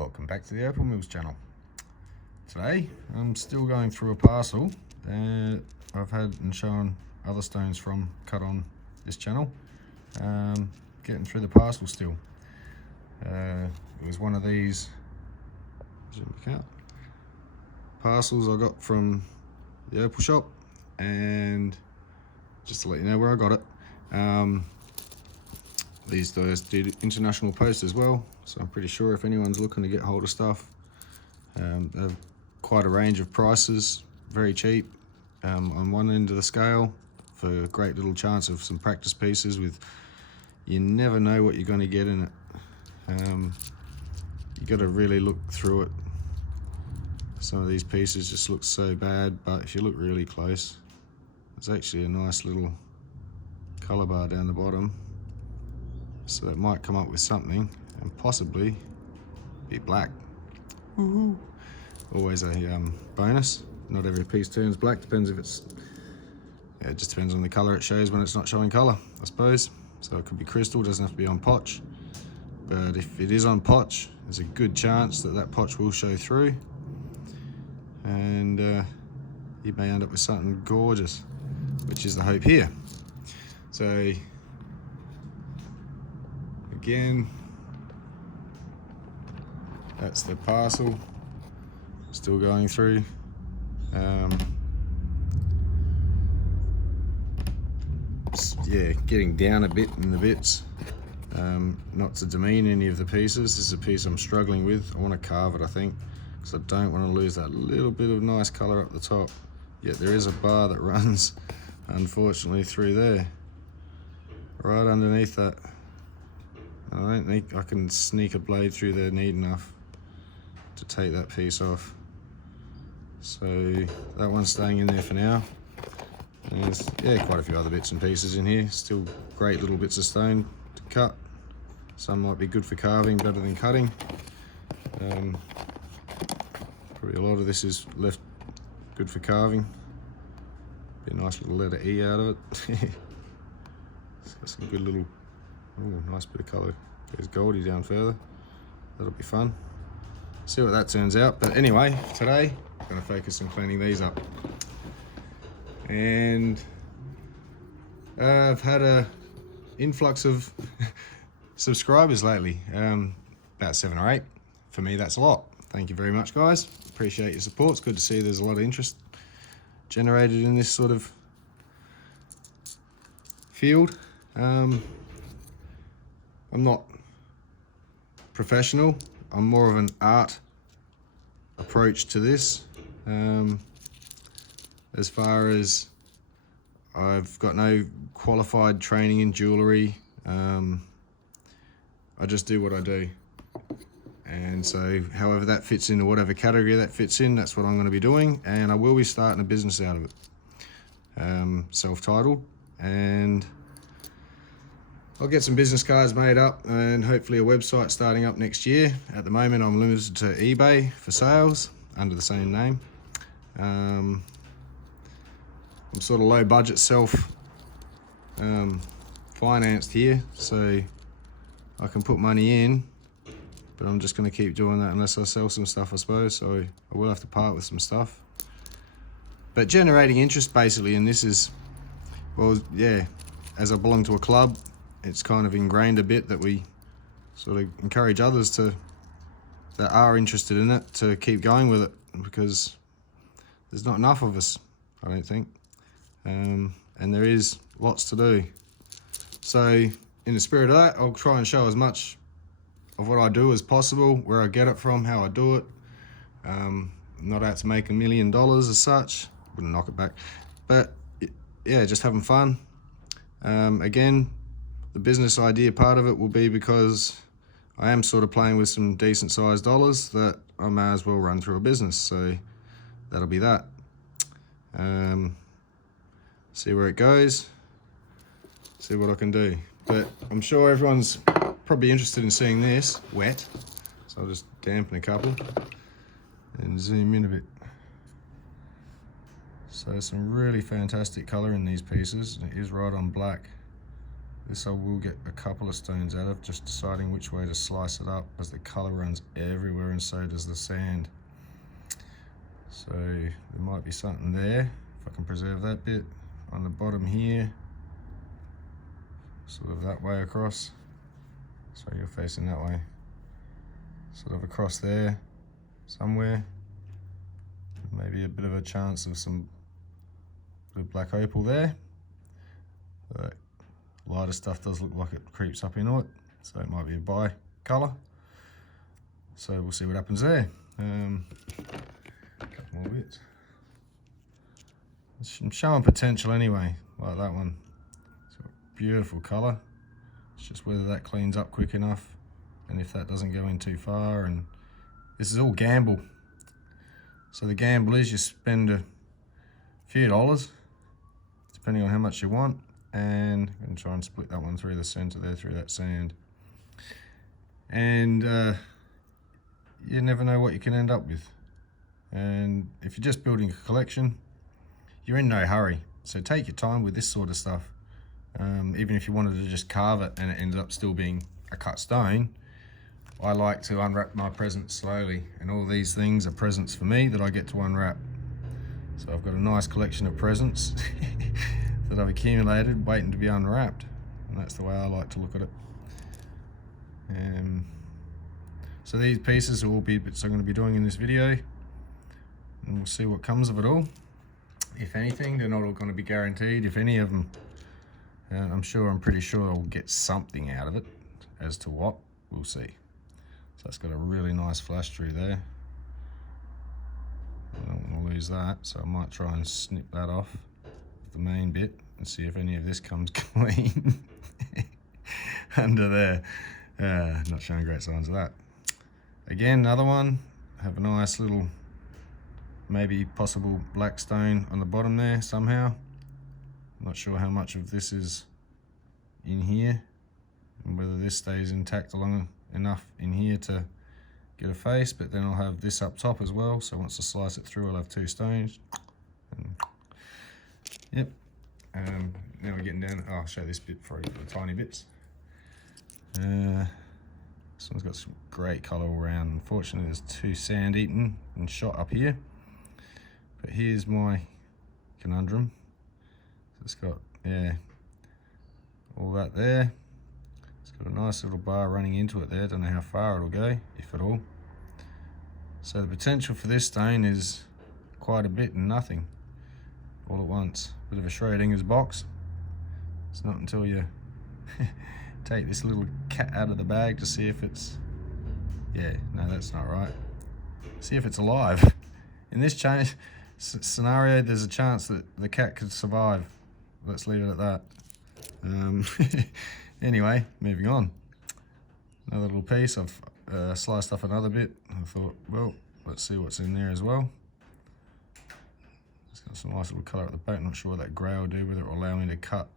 Welcome back to the Opal Mills channel. Today I'm still going through a parcel that I've had and shown other stones from cut on this channel. Getting through the parcel still. It was one of these parcels I got from the Opal shop, and just to let you know where I got it, these guys did international post as well, so I'm pretty sure if anyone's looking to get hold of stuff, they have quite a range of prices, very cheap on one end of the scale, for a great little chance of some practice pieces with, you never know what you're going to get in it. You got to really look through it. Some of these pieces just look so bad, but if you look really close, there's actually a nice little colour bar down the bottom. So that might come up with something and possibly be black. Woohoo! Always a bonus. Not every piece turns black, depends if it's, it just depends on the colour it shows when it's not showing colour, I suppose. So it could be crystal, doesn't have to be on potch. But if it is on potch, there's a good chance that that potch will show through. And you may end up with something gorgeous, which is the hope here. So again, that's the parcel, still going through. Yeah, getting down a bit in the bits, not to demean any of the pieces. This is a piece I'm struggling with. I want to carve it, I think, because I don't want to lose that little bit of nice colour up the top. Yet there is a bar that runs, unfortunately, through there, right underneath that. I don't think I can sneak a blade through there neat enough to take that piece off. So that one's staying in there for now. And there's, yeah, quite a few other bits and pieces in here. Still great little bits of stone to cut. Some might be good for carving, better than cutting. Probably a lot of this is left good for carving. Be a nice little letter E out of it. It's got some good little, oh, nice bit of colour. There's Goldie down further. That'll be fun. See what that turns out. But anyway, today I'm going to focus on cleaning these up. And I've had a influx of subscribers lately, about 7 or 8. For me, that's a lot. Thank you very much, guys. Appreciate your support. It's good to see there's a lot of interest generated in this sort of field. I'm not professional. I'm more of an art approach to this. As far as I've got no qualified training in jewellery, I just do what I do. And so however that fits into whatever category that fits in, that's what I'm going to be doing. And I will be starting a business out of it, self-titled. And I'll get some business cards made up and hopefully a website starting up next year. At the moment, I'm limited to eBay for sales under the same name. I'm sort of low budget financed here, so I can put money in, but I'm just going to keep doing that unless I sell some stuff, I suppose. So I will have to part with some stuff. But generating interest basically, and this is, well, yeah, as I belong to a club, it's kind of ingrained a bit that we sort of encourage others that are interested in it to keep going with it, because there's not enough of us, I don't think. And there is lots to do. So in the spirit of that, I'll try and show as much of what I do as possible, where I get it from, how I do it. I'm not out to make $1 million as such, wouldn't knock it back, but yeah, just having fun. Again, the business idea part of it will be because I am sort of playing with some decent sized dollars that I may as well run through a business, so that'll be that. See where it goes, see what I can do. But I'm sure everyone's probably interested in seeing this wet, so I'll just dampen a couple and zoom in a bit. So some really fantastic colour in these pieces. It is right on black. This I will get a couple of stones out of, just deciding which way to slice it up, as the colour runs everywhere and so does the sand. So there might be something there, if I can preserve that bit. On the bottom here, sort of that way across. So you're facing that way. Sort of across there, somewhere. Maybe a bit of a chance of some bit of black opal there. That lighter stuff does look like it creeps up into it, so it might be a bi colour. So we'll see what happens there. A couple more bits. I'm showing potential anyway, like that one. It's got a beautiful colour. It's just whether that cleans up quick enough, and if that doesn't go in too far. And this is all gamble. So the gamble is you spend a few dollars, depending on how much you want, and I'm going to try and split that one through the centre there, through that sand. And you never know what you can end up with. And if you're just building a collection, you're in no hurry. So take your time with this sort of stuff. Even if you wanted to just carve it and it ends up still being a cut stone, I like to unwrap my presents slowly, and all these things are presents for me that I get to unwrap. So I've got a nice collection of presents that I've accumulated waiting to be unwrapped, and that's the way I like to look at it. So these pieces are all bits I'm going to be doing in this video, and we'll see what comes of it all. If anything, they're not all going to be guaranteed. If any of them, I'm pretty sure I'll get something out of it. As to what, we'll see. So it's got a really nice flash through there. I don't want to lose that, so I might try and snip that off the main bit and see if any of this comes clean under there. Not showing great signs of that. Again, another one, have a nice little, maybe possible black stone on the bottom there somehow. Not sure how much of this is in here and whether this stays intact long enough in here to get a face, but then I'll have this up top as well, so once I slice it through I'll have two stones. And, yep. Now we're getting down. I'll show this bit for the tiny bits. This one's got some great colour all around. Unfortunately there's too sand eaten and shot up here, but here's my conundrum. So it's got, yeah, all that there. It's got a nice little bar running into it there. Don't know how far it'll go, if at all. So the potential for this stone is quite a bit and nothing all at once. Bit of a Schrodinger's box. It's not until you take this little cat out of the bag to see if it's, yeah, no, that's not right. See if it's alive. In this scenario, there's a chance that the cat could survive. Let's leave it at that. Anyway, moving on. Another little piece. I've sliced off another bit. I thought, well, let's see what's in there as well. It's got some nice little colour at the back. Not sure what that grey will do, whether it will allow me to cut,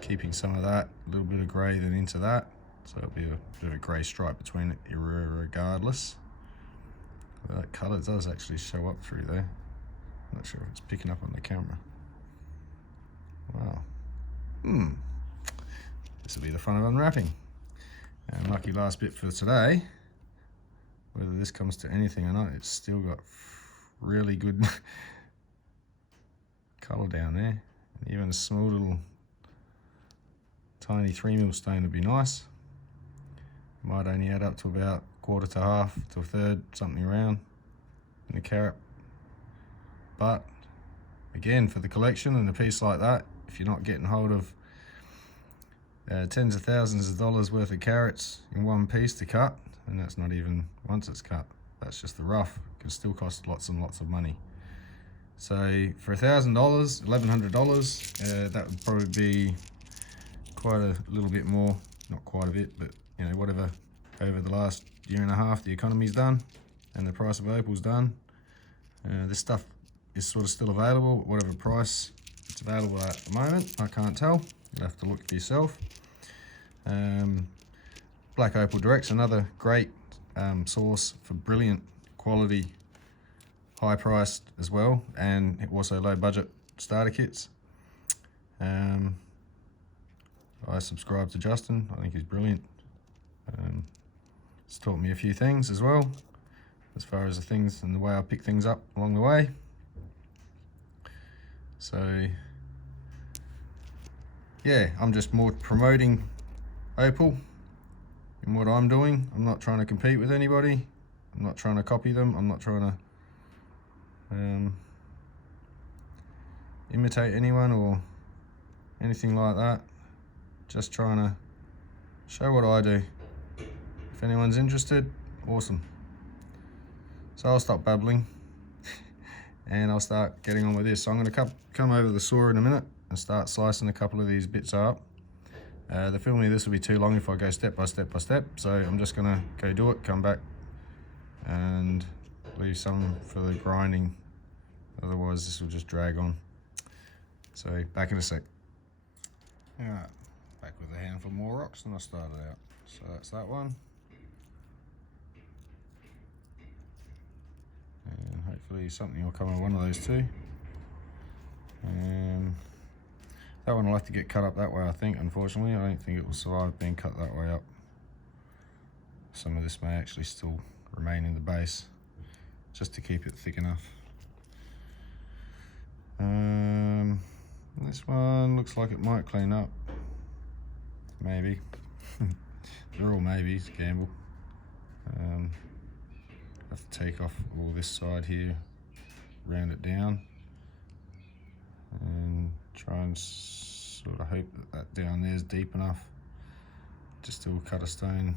keeping some of that, a little bit of grey then into that. So it'll be a bit of a grey stripe between it regardless. That colour does actually show up through there. Not sure if it's picking up on the camera. Wow. This will be the fun of unwrapping. And lucky last bit for today. Whether this comes to anything or not, it's still got really good colour down there. And even a small little tiny 3mm stone would be nice. Might only add up to about quarter to half to a third, something around in the carat. But again, for the collection and a piece like that, if you're not getting hold of tens of thousands of dollars worth of carats in one piece to cut, and that's not even once it's cut, that's just the rough, it can still cost lots and lots of money. So for $1,000, $1,100, that would probably be quite a little bit more, not quite a bit, but you know, whatever over the last year and a half the economy's done and the price of opal's done. This stuff is sort of still available at whatever price it's available at the moment. I can't tell, you'll have to look for yourself. Black Opal Direct's another great source for brilliant quality, high priced as well, and also low budget starter kits. I subscribe to Justin. I think he's brilliant. It's taught me a few things as well, as far as the things and the way I pick things up along the way. So yeah, I'm just more promoting Opal in what I'm doing. I'm not trying to compete with anybody. I'm not trying to copy them. I'm not trying to imitate anyone or anything like that. Just trying to show what I do. If anyone's interested, awesome. So I'll stop babbling and I'll start getting on with this. So I'm going to come over the saw in a minute and start slicing a couple of these bits up. The filming of this will be too long if I go step by step by step, so I'm just going to go do it, come back and leave some for the grinding, otherwise this will just drag on. So back in a sec. Alright, back with a handful more rocks than I started out. So that's that one. And hopefully something will come with one of those two. That one will have to get cut up that way, I think. Unfortunately, I don't think it will survive being cut that way up. Some of this may actually still remain in the base, just to keep it thick enough. This one looks like it might clean up. Maybe. They're all maybes, gamble. Have to take off all this side here, round it down, and try and sort of hope that down there is deep enough to still cut a stone.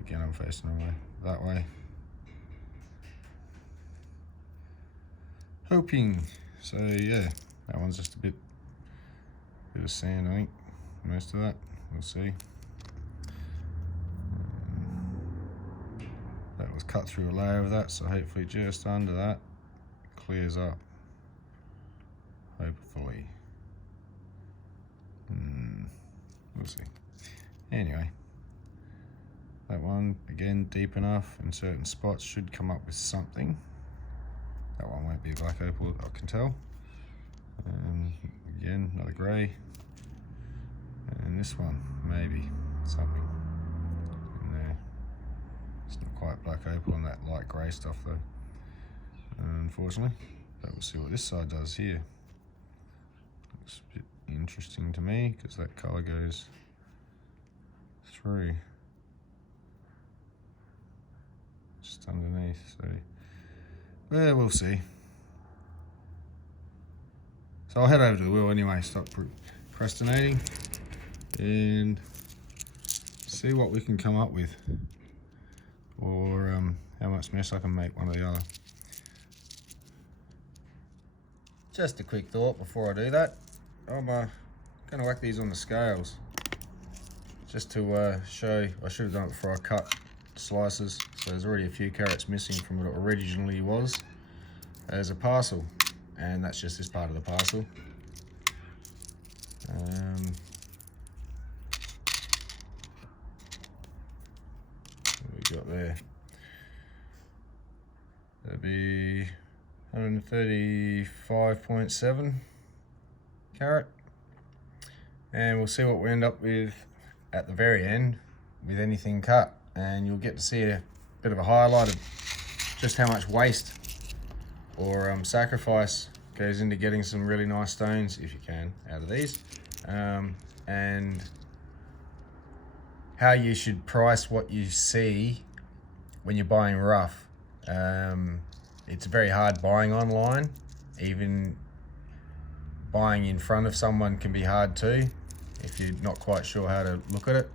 Again, I'm facing away that way. Hoping. So yeah, that one's just a bit of sand, I think. Most of that, we'll see. That was cut through a layer of that, so hopefully just under that clears up. Hopefully. We'll see. Anyway, that one again deep enough in certain spots should come up with something. That one won't be a black opal, I can tell. Again, another grey. And this one, maybe something in there. It's not quite black opal on that light grey stuff though, unfortunately. But we'll see what this side does here. Looks a bit interesting to me because that colour goes through just underneath. So, well, we'll see. So I'll head over to the wheel anyway, stop procrastinating, and see what we can come up with, or how much mess I can make one or the other. Just a quick thought before I do that. I'm going to whack these on the scales, just to show. I should have done it before I cut slices. So there's already a few carats missing from what it originally was as a parcel, and that's just this part of the parcel. What we got there? That'd be 135.7 carat, and we'll see what we end up with at the very end with anything cut, and you'll get to see a bit of a highlight of just how much waste or sacrifice goes into getting some really nice stones, if you can, out of these, and how you should price what you see when you're buying rough. It's very hard buying online. Even buying in front of someone can be hard too, if you're not quite sure how to look at it.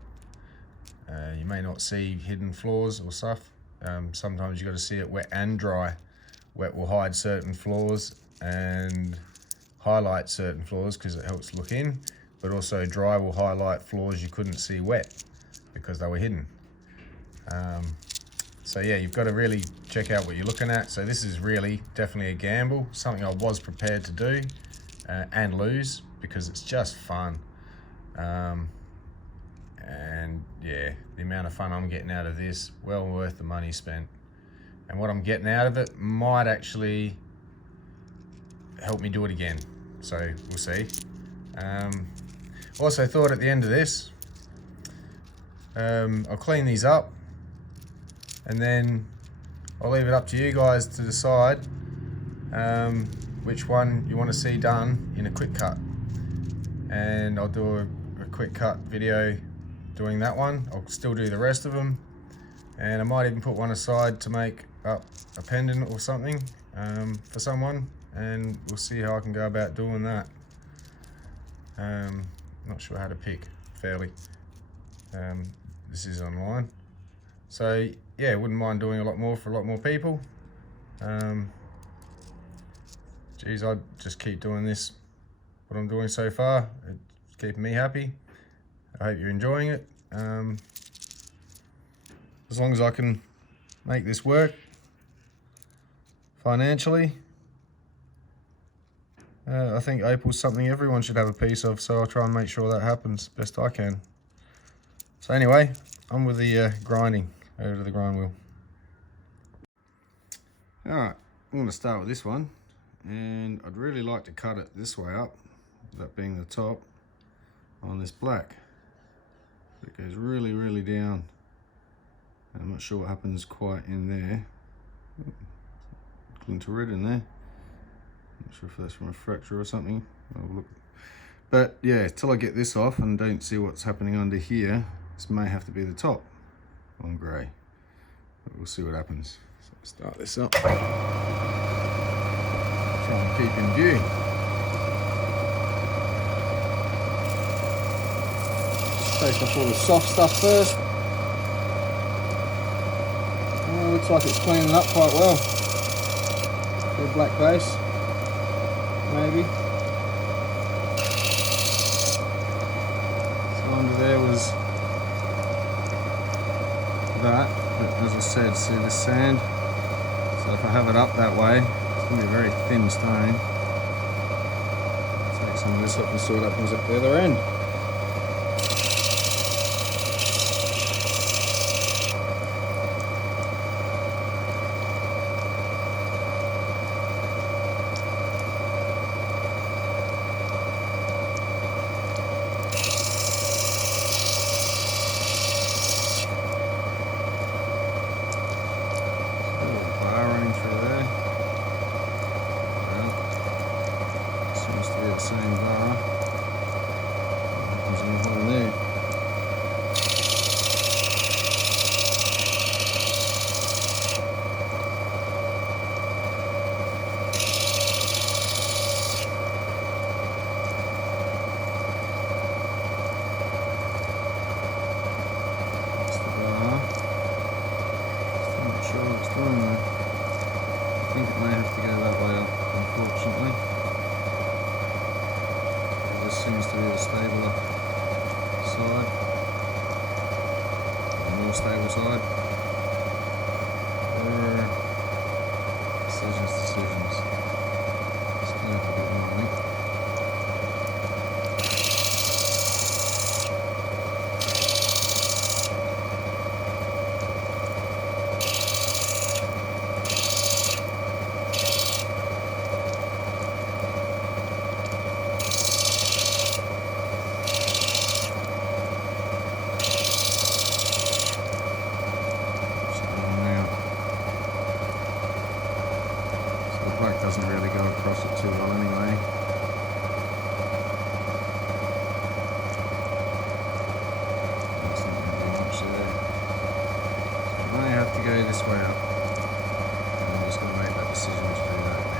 You may not see hidden flaws or stuff. Sometimes you've got to see it wet and dry. Wet will hide certain flaws and highlight certain flaws because it helps look in, but also dry will highlight flaws you couldn't see wet because they were hidden. So yeah, you've got to really check out what you're looking at. So this is really definitely a gamble, something I was prepared to do and lose because it's just fun. And yeah, the amount of fun I'm getting out of this, well worth the money spent. And what I'm getting out of it might actually help me do it again. So we'll see. Also thought at the end of this, I'll clean these up and then I'll leave it up to you guys to decide which one you want to see done in a quick cut. And I'll do a quick cut video doing that one. I'll still do the rest of them, and I might even put one aside to make up a pendant or something for someone, and we'll see how I can go about doing that. Not sure how to pick fairly. This is online, so yeah, wouldn't mind doing a lot more for a lot more people. Geez, I'd just keep doing this, what I'm doing so far. It's keeping me happy. I hope you're enjoying it. As long as I can make this work financially, I think opal's something everyone should have a piece of, so I'll try and make sure that happens best I can. So anyway, on with the grinding, over to the grind wheel. Alright, I'm going to start with this one, and I'd really like to cut it this way up, that being the top, on this black. It goes really down. I'm not sure what happens quite in there. Glint to red in there. Not sure if that's from a fracture or something. I'll look. But yeah, till I get this off and don't see what's happening under here, this may have to be the top on grey. But we'll see what happens. So start this up. Try and keep in view. Take off all the soft stuff first. Looks like it's cleaning up quite well. Good black base, maybe. So under there was that, but as I said, see the sand. So if I have it up that way, it's going to be a very thin stone. Take some of this off and see what happens at the other end. Same bar. There's a hole there. That's the bar. Still not sure what it's doing there. I think it may have to go that way up, unfortunately. Seems to be the stabler side, the more stable side. Decisions. Just going to have to get one, I think. Doesn't really go across it too well anyway. That's not going to do much there. So I may have to go this way up. And I'm just going to make that decision to do that now.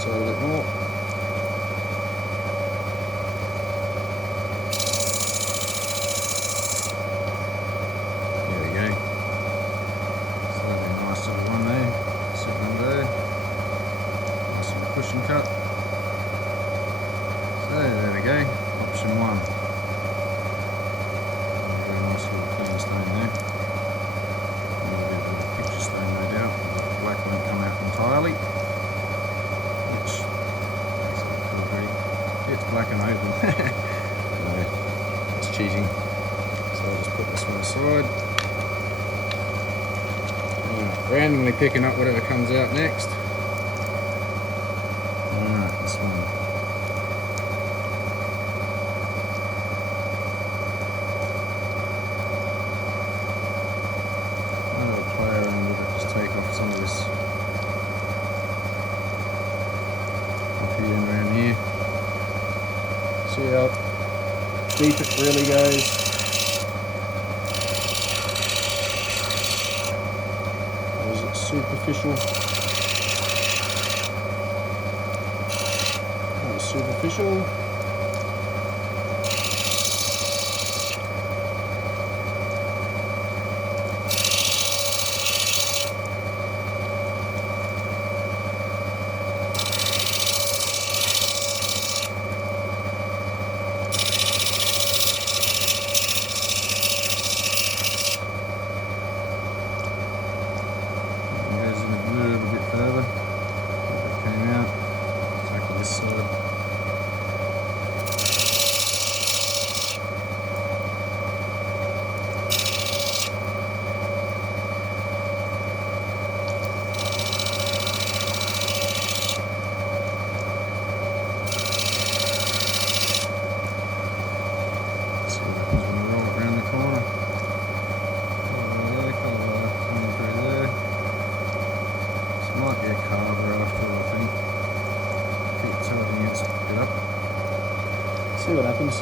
side a bit more. There we go. So that'll be a nice little one there, sitting on there. Nice little cushion cut. So there we go, option 1. Very nice little clean stone there. A little bit of a picture stone no doubt, the black won't come out entirely. Which makes it look very, it's black and open. No, it's cheating. So I'll just put this one aside. Right, randomly picking up whatever comes out next. Alright, this one. I'll play around with it, just take off some of this up here and around here. See how deep it really goes. Or is it superficial? Oh, it's superficial. Might be a carver after all, I think. Keep tidying it up. See what happens.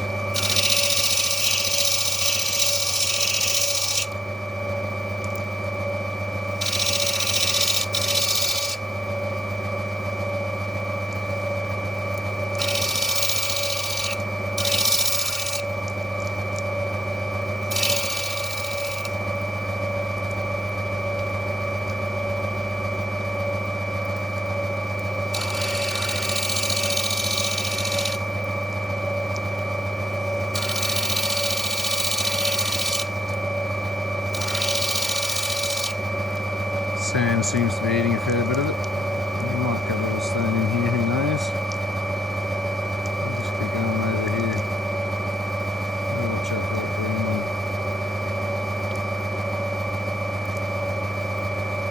Sand seems to be eating a fair bit of it. We might get a little stone in here, who knows. I'll just keep going over here. I'll watch out for that green one.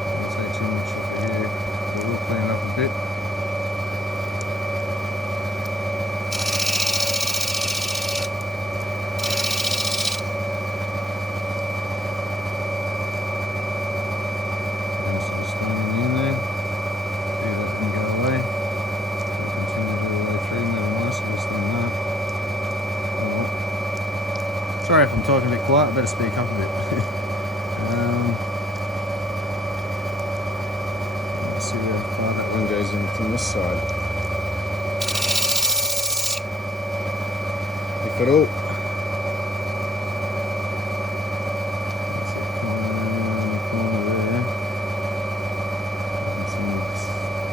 Don't take too much off of here, but we'll clean it up a bit. Sorry if I'm talking a bit quiet, I better speak up a bit. Let's see how far that one goes in from this side. If at all. That's it, coming around the corner there. It's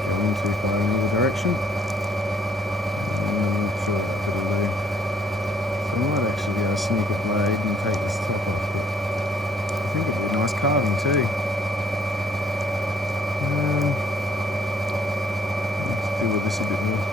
going too far in either direction. I'm not sure what that'll do. I might actually be able to sneak a blade and take this top off, but I think it'd be nice carving too. Let's deal with this a bit more.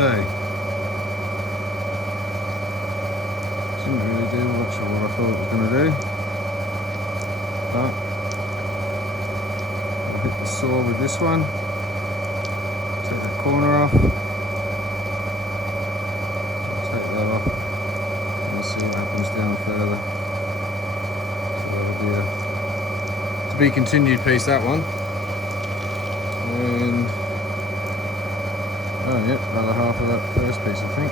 So, didn't really do much of what I thought it was going to do, but I'll hit the saw with this one, take that corner off, take that off, and we'll see what happens down further. So that'll be a to be continued piece, that one. And oh yeah, another half of that first piece, I think.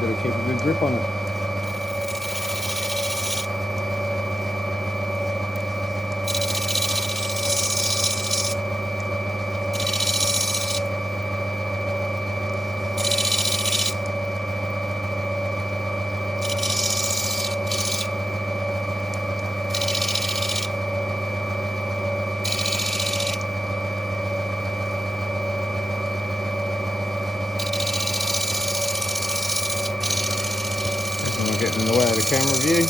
Better keep a good grip on it. Getting in the way of the camera view.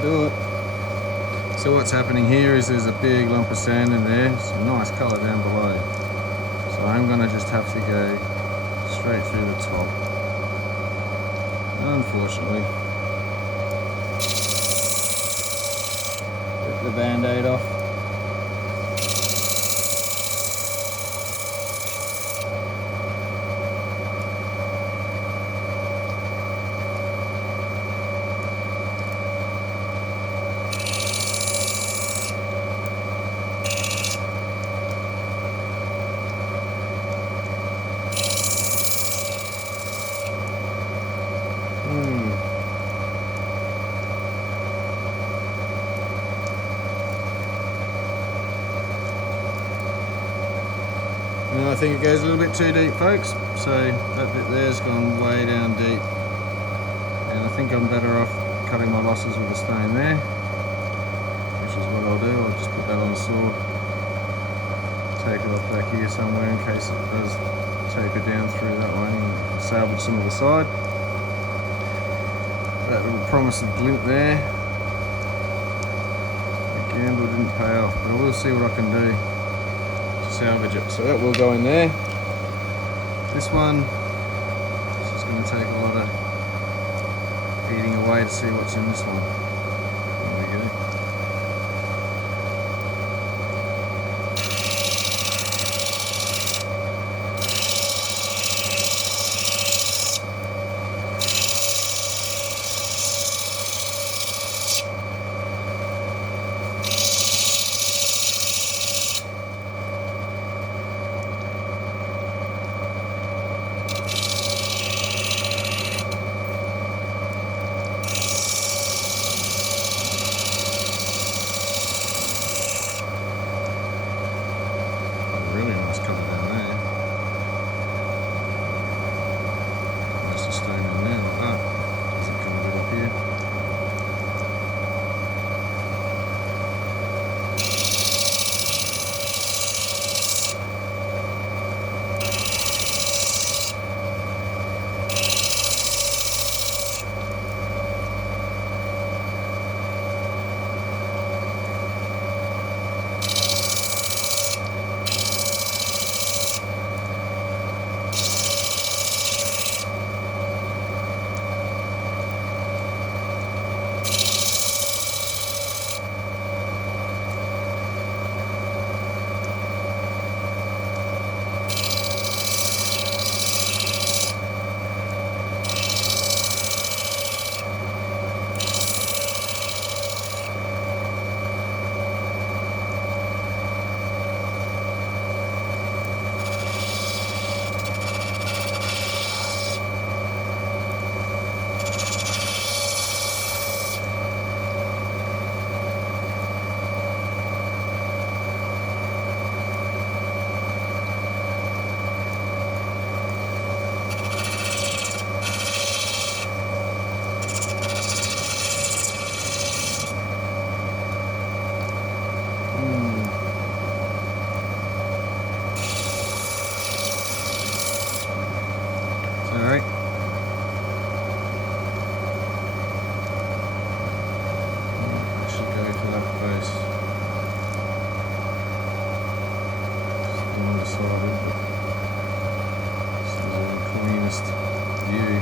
Do it. So what's happening here is there's a big lump of sand in there, some nice colour down below. So I'm going to just have to go straight through the top. Unfortunately. Rip the band-aid off. And I think it goes a little bit too deep, folks, so that bit there's gone way down deep, and I think I'm better off cutting my losses with a stone there, which is what I'll do. I'll just put that on the saw, take it off back here somewhere in case it does taper down through that way, and salvage some of the side. That little promise of glint there, the gamble didn't pay off, but I will see what I can do. Salvage it. So that will go in there. This one is just going to take a lot of eating away to see what's in this one. There we go. double-sided, but this is the cleanest view.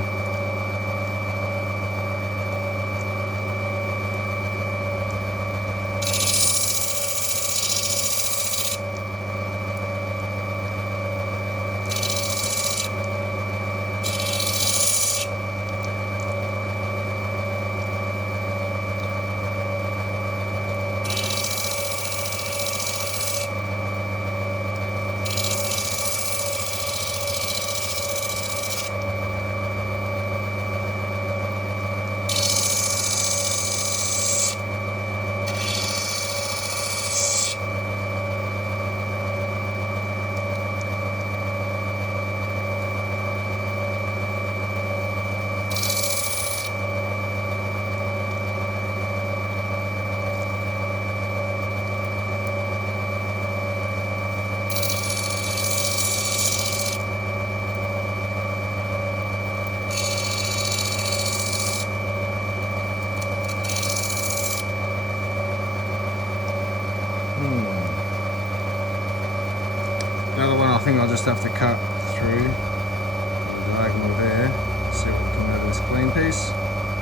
The other one I think I'll just have to cut through the diagonal there, see what can come out of this clean piece.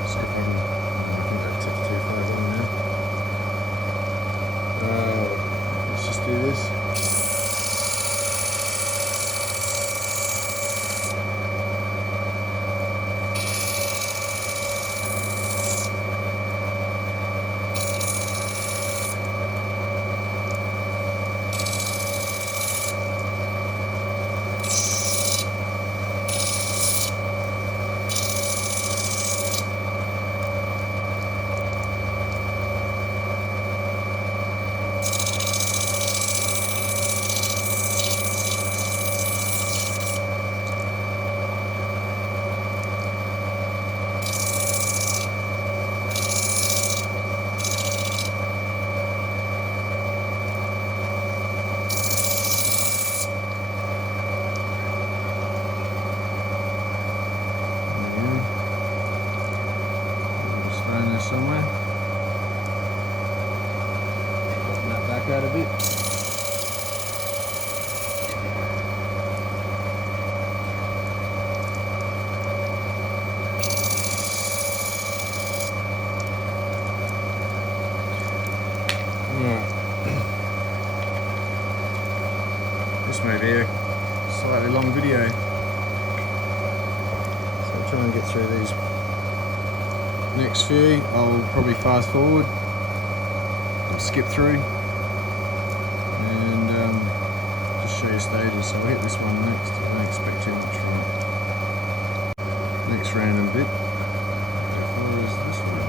See if I can, I think that tip's too far down there. Let's just do this. Somewhere. Open that back out a bit. Right. This may be a slightly long video, so I'll try and get through these. Next few, I'll probably fast forward and skip through and just show you stages. So I'll hit this one next. I don't expect too much from it. Next random bit. How far is this one?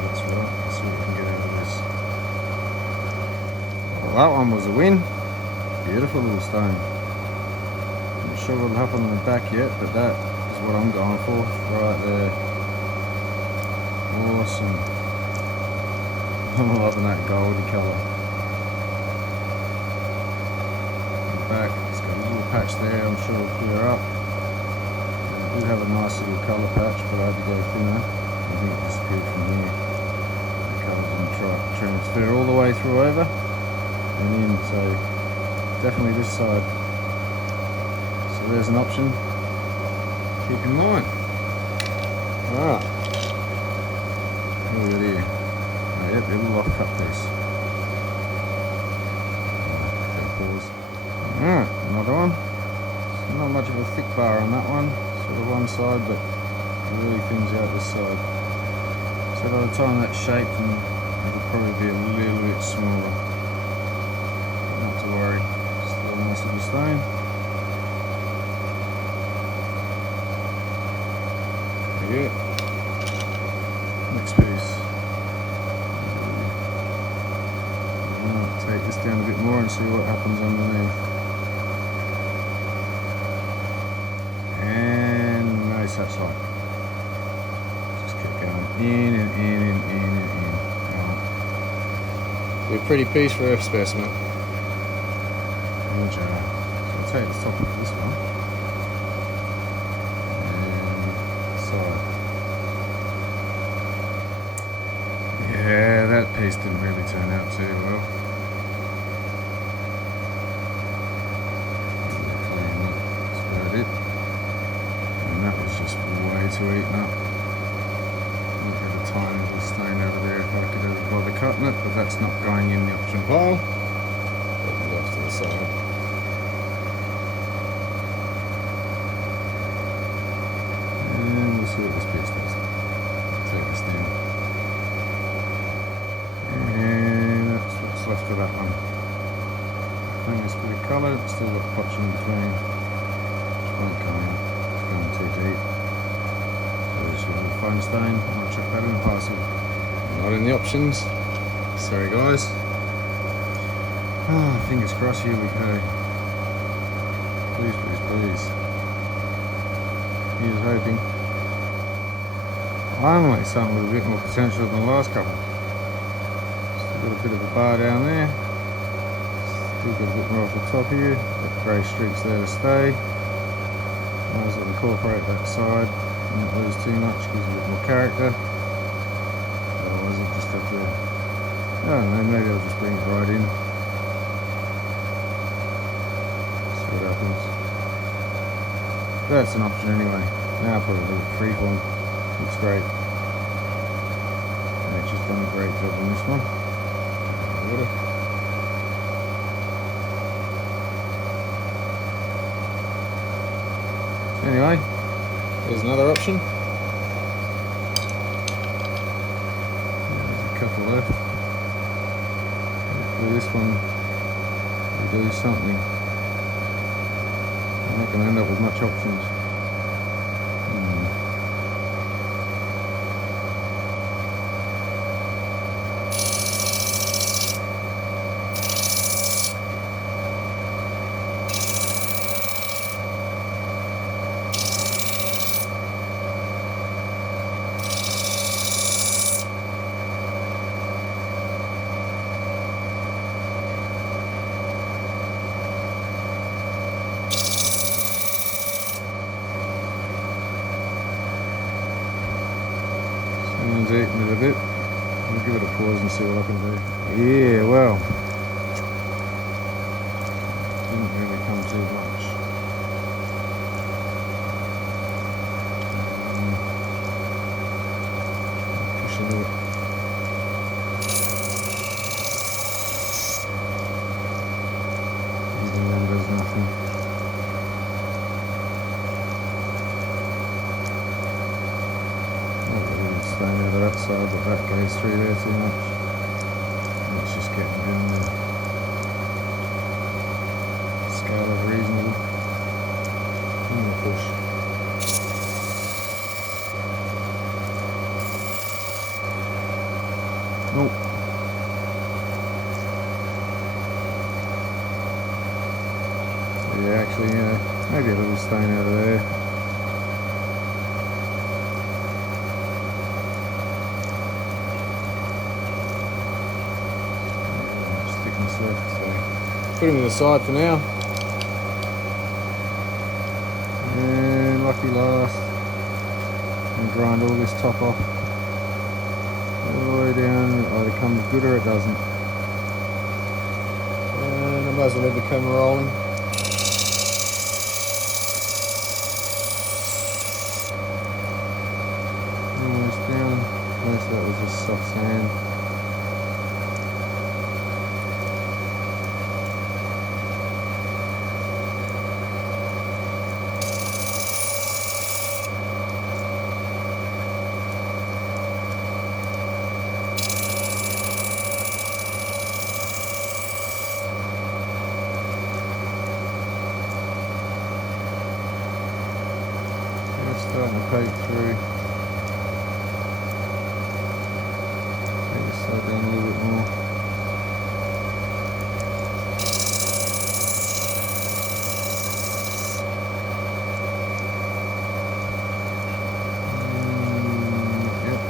That's right. Let's see what we can get out of this. Well, that one was a win. Beautiful little stone. Not sure what'll happen on the back yet, but that what I'm going for right there. Awesome. I'm loving that goldy colour. Back, it's got a little patch there, I'm sure it'll clear up. And it did have a nice little colour patch, but I had to go thinner. I think it disappeared from here. The colour didn't transfer all the way through over and in, so definitely this side. So there's an option. Keep in mind. Alright. What have we got here? Oh, yep, a little off cut piece. Pause. Alright, another one. So not much of a thick bar on that one. Sort of one side, but it really thins out this side. So by the time that's shaped, it'll probably be a little bit smaller. But not to worry. Still a nice little stone. Yeah. Next piece. I'll take this down a bit more and see what happens underneath. And no such luck. Just keep going in and in and in and in. Be a pretty piece for F specimen. So I'll take the top of this one. Yeah, that piece didn't really turn out too well. cutting it, but that's not going in the option pile. Put it off to the side. And we'll see what this piece does. Take this down. And that's what's left of that one. Thing is a bit of colour, it's still got potch in between. Which won't come in, it's going too deep. So just a little foam stain, I'll chuck that in the parcel. Not in the options. Sorry guys. Oh, fingers crossed, here we go. Please, please, please. Here's hoping. Finally something with a bit more potential than the last couple. Still got a bit of a bar down there. Still got a bit more off the top here. Got grey streaks there to stay. Might as well incorporate that side. Not lose too much, gives a bit more character. Otherwise I'll just have to, I don't know, maybe I'll just bring it right in. See what happens. That's an option anyway. Now I'll put a little freeform. Looks great. Nature's done a great job on this one. Anyway, there's another option. There's a couple left. Hopefully this one will do something. I'm not going to end up with much options. Someone's eating it a bit. I'll give it a pause and see what I can do. Yeah, well, didn't really come too much. Push a little. Even then there's nothing. Staying out of that side, but that goes through there too much. Let's just get down the scale of reasonable. I'm gonna push. Nope. Yeah, actually, maybe a little stain out of there. Left, so put him to the side for now. And lucky last, and grind all this top off all the way down. It either comes good or it doesn't. And I might as well leave the camera rolling. Almost down. Most of that was just soft sand. Starting to poke through. Take this side down a little bit more. Yep.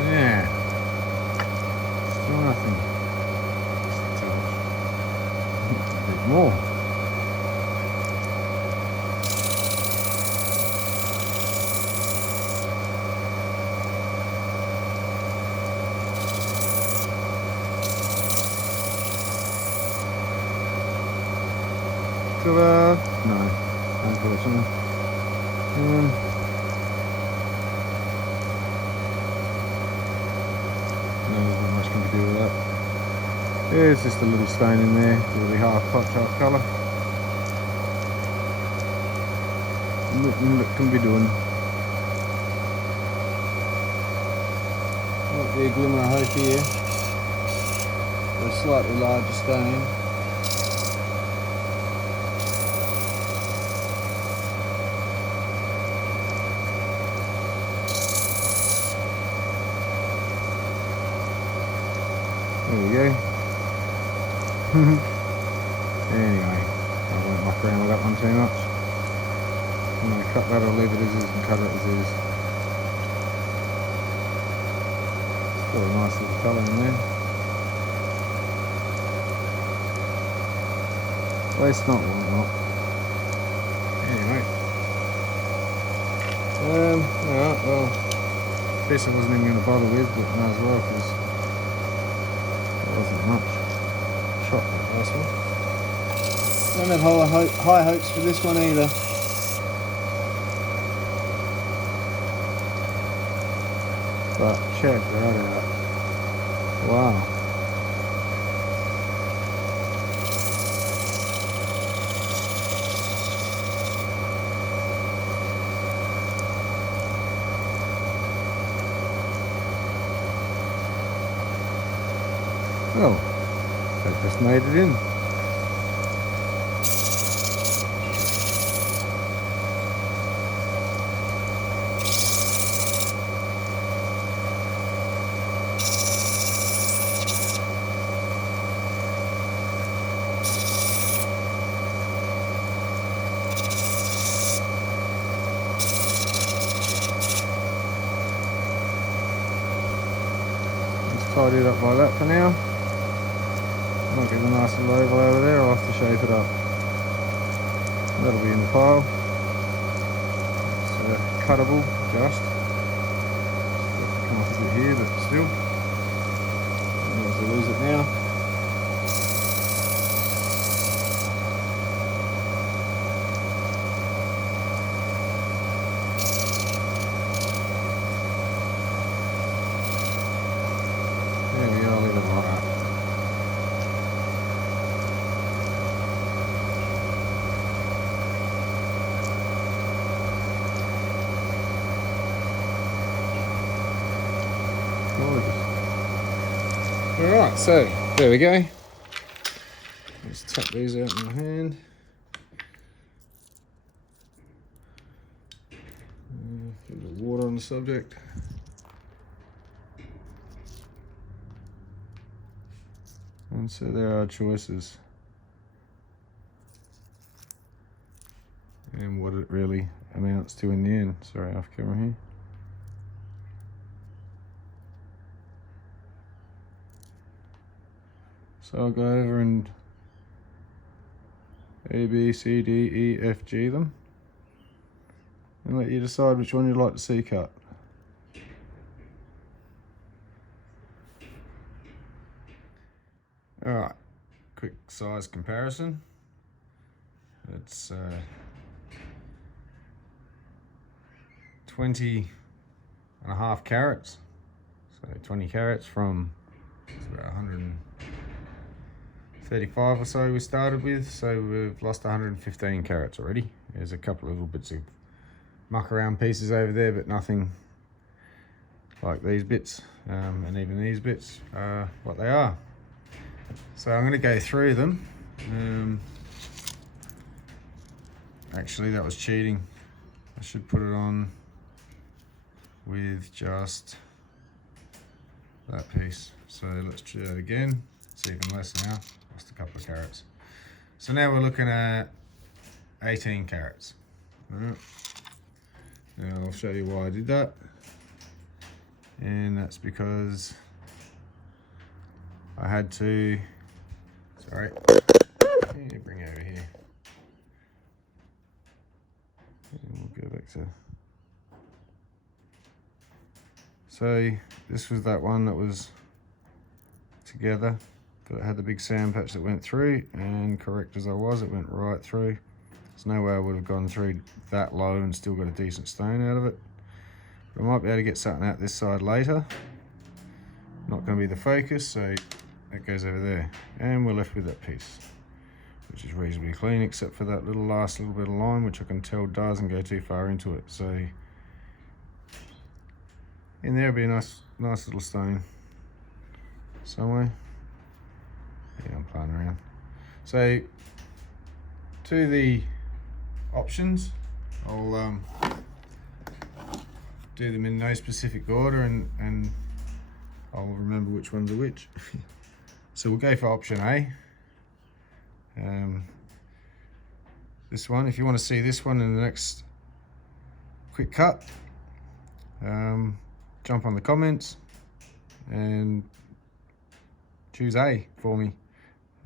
Yeah, still nothing. A bit more. silver? No, unfortunately. No, there's not much can be do with that. There's just a little stain in there, really half pot, half colour. Nothing that can be done. Might be a glimmer of hope here. A slightly larger stain. There we go. Anyway, I won't muck around with that one too much. I'm going to cut that or leave it as is and cut it as is. Still a nice little colour in there. Well, it's not one not. Anyway. Alright, well, this I wasn't even going to bother with, but may as well because it wasn't much. Shot that last one. Don't have high hopes for this one either. But check that out. Wow. Oh, they just made it in. Tidy it up like that for now. Might get a nice little oval over there, I'll have to shape it up. That'll be in the pile. It's cuttable, just. Come off a bit here, but still. Otherwise I'll lose it now. There we go, leave it like that. Alright, so there we go. Let's tap these out in my hand. A little water on the subject. And so there are choices. And what it really amounts to in the end. Sorry, off camera here. So I'll go over and A, B, C, D, E, F, G them. And let you decide which one you'd like to see cut. Alright, quick size comparison. It's 20.5 carats. So 20 carats from about 135 or so we started with. So we've lost 115 carats already. There's a couple of little bits of muck around pieces over there, but nothing like these bits. And even these bits are what they are. So I'm going to go through them. Actually, that was cheating. I should put it on with just that piece. So let's do that again. It's even less now. Lost a couple of carats. So now we're looking at 18 carats. Now I'll show you why I did that. And that's because I had to, sorry, bring it over here. And we'll go back to, so this was that one that was together but it had the big sand patch that went through, and correct as I was, it went right through. There's no way I would have gone through that low and still got a decent stone out of it. But I might be able to get something out this side later. Not going to be the focus, so that goes over there. And we're left with that piece, which is reasonably clean, except for that last little bit of line, which I can tell doesn't go too far into it. So in there will be a nice little stone somewhere. Yeah, I'm playing around. So to the options, I'll do them in no specific order, and I'll remember which ones are which. So we'll go for option A. This one, if you want to see this one in the next quick cut, jump on the comments and choose A for me,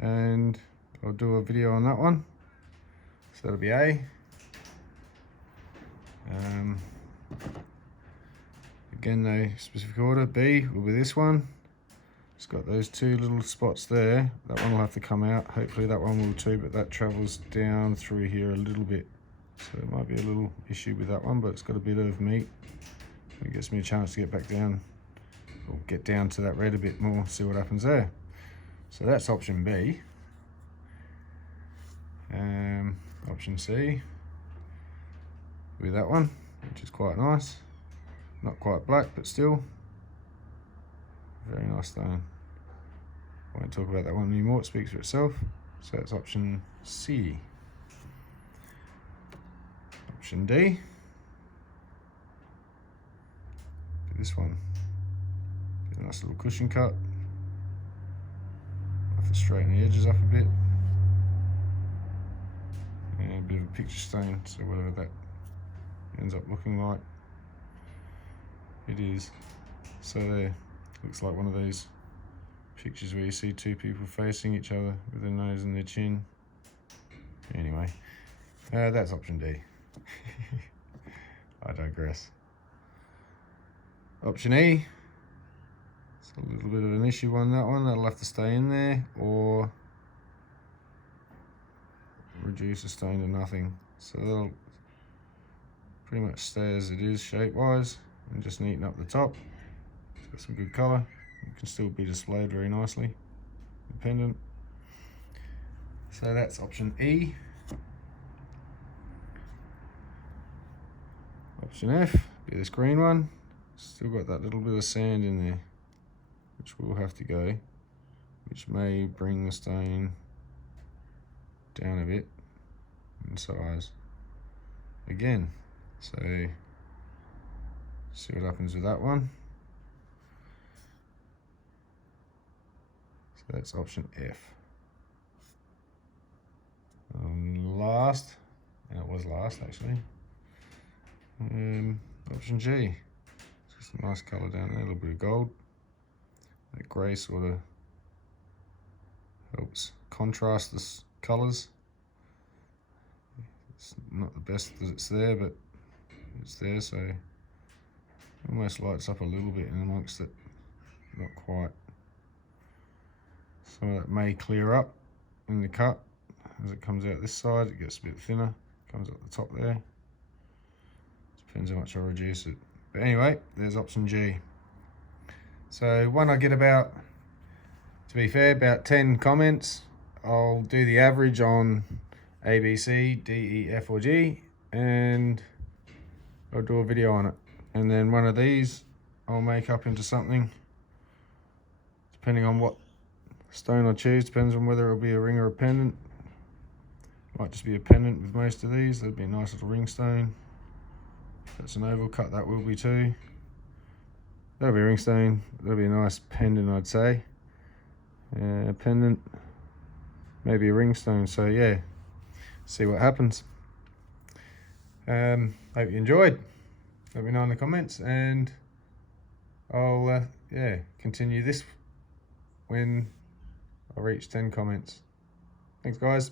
and I'll do a video on that one. So that'll be A. Again, no specific order. B will be this one. It's got those two little spots there. That one will have to come out. Hopefully that one will too, but that travels down through here a little bit. So it might be a little issue with that one, but it's got a bit of meat. It gives me a chance to get back down, or get down to that red a bit more, see what happens there. So that's option B. Option C with that one, which is quite nice. Not quite black, but still very nice stone. Won't talk about that one anymore, it speaks for itself. So that's option C. Option D, this one. A nice little cushion cut. I have to straighten the edges up a bit. And a bit of a picture stain, so whatever that ends up looking like, it is. So there, looks like one of those pictures where you see two people facing each other with their nose and their chin. Anyway, that's option D. I digress. Option E, it's a little bit of an issue on that one. That'll have to stay in there, or reduce the stone to nothing. So that'll pretty much stay as it is shape wise, and just neaten up the top. It's got some good colour. It can still be displayed very nicely. The pendant. So that's option E. Option F, be this green one. Still got that little bit of sand in there, which will have to go, which may bring the stone down a bit in size again. So see what happens with that one. So that's option F. Last, and it was last actually, option G. It's got some nice colour down there, a little bit of gold. That grey sort of helps contrast the colours. It's not the best that it's there, but it's there, so it almost lights up a little bit in amongst it. Not quite. Some of that may clear up in the cut as it comes out this side. It gets a bit thinner, comes up the top there. Depends how much I reduce it. But anyway, there's option G. So when I get about, to be fair, about 10 comments, I'll do the average on A, B, C, D, E, F or G, and I'll do a video on it. And then one of these I'll make up into something, depending on what stone I choose. Depends on whether it'll be a ring or a pendant. Might just be a pendant with most of these. That'd be a nice little ring stone. If it's an oval cut, that will be too. That'll be a ring stone. That'll be a nice pendant, I'd say. Pendant, maybe a ring stone. So yeah, see what happens. Hope you enjoyed. Let me know in the comments, and I'll yeah, continue this when I reach 10 comments. Thanks guys.